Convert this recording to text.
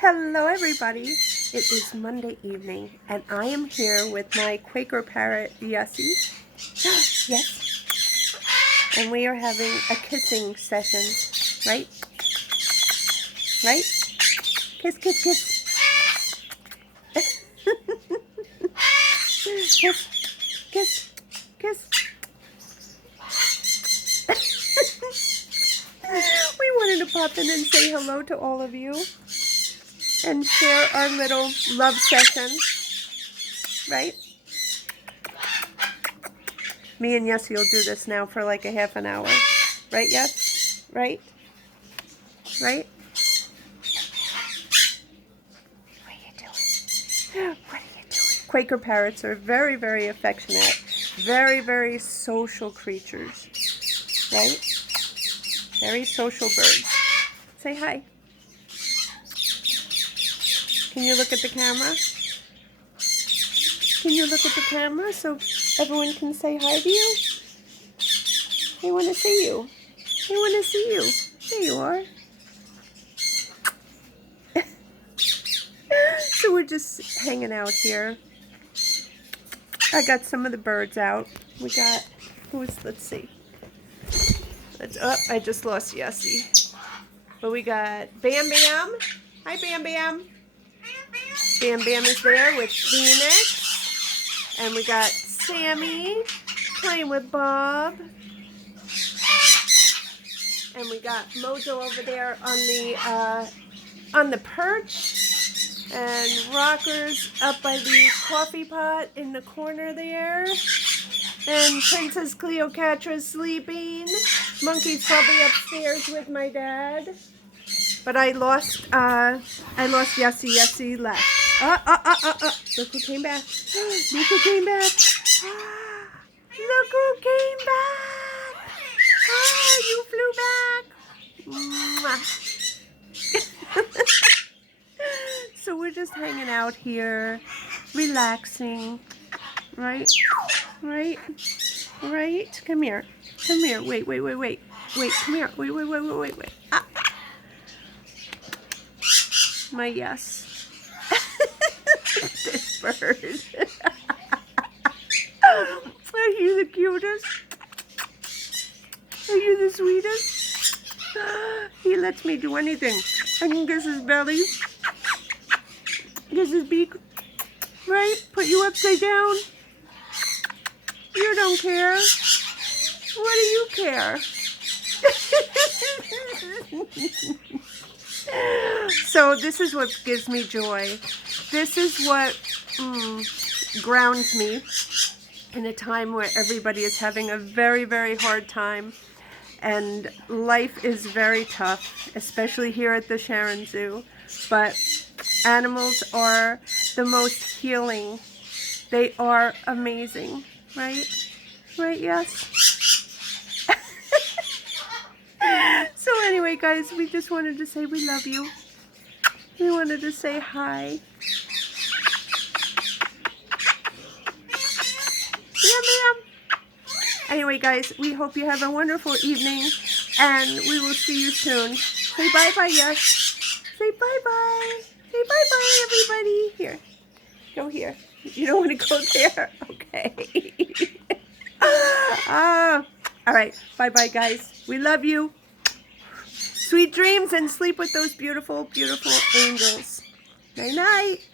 Hello everybody, it is Monday evening and I am here with my Quaker Parrot, Yossie. Yes. And we are having a kissing session, right? Right? Kiss, kiss, kiss. Kiss, kiss, kiss. We wanted to pop in and say hello to all of you and share our little love session, right? Me and Yossie will do this now for like a half an hour, right, Yes? Right? Right? What are you doing? What are you doing? Quaker parrots are very, very affectionate, very, very social creatures, right? Very social birds. Say hi. Can you look at the camera? Can you look at the camera so everyone can say hi to you? They want to see you. They want to see you. There you are. So we're just hanging out here. I got some of the birds out. We got, let's see. I just lost Yossie. But we got Bam Bam. Hi Bam Bam. Bam Bam is there with Phoenix. And we got Sammy playing with Bob. And we got Mojo over there on the perch. And Rocker's up by the coffee pot in the corner there. And Princess Cleopatra's sleeping. Monkey's probably upstairs with my dad. But I lost Yossie. Yossie left. Look who came back. Look who came back. Look who came back. You flew back. So we're just hanging out here, relaxing, right? Right? Right? Come here. Come here. Wait. Wait, come here. Wait. My yes. This bird. Are you the cutest? Are you the sweetest? He lets me do anything. I can kiss his belly. Kiss his beak. Right? Put you upside down. You don't care. What do you care? So this is what gives me joy. This is what grounds me in a time where everybody is having a very, very hard time. And life is very tough, especially here at the Sharon Zoo. But animals are the most healing. They are amazing, right? Right, yes? So anyway, guys, we just wanted to say we love you. We wanted to say hi. Anyway, guys, we hope you have a wonderful evening, and we will see you soon. Say bye-bye, yes. Say bye-bye. Say bye-bye, everybody. Here. Go here. You don't want to go there? Okay. All right. Bye-bye, guys. We love you. Sweet dreams and sleep with those beautiful, beautiful angels. Night-night.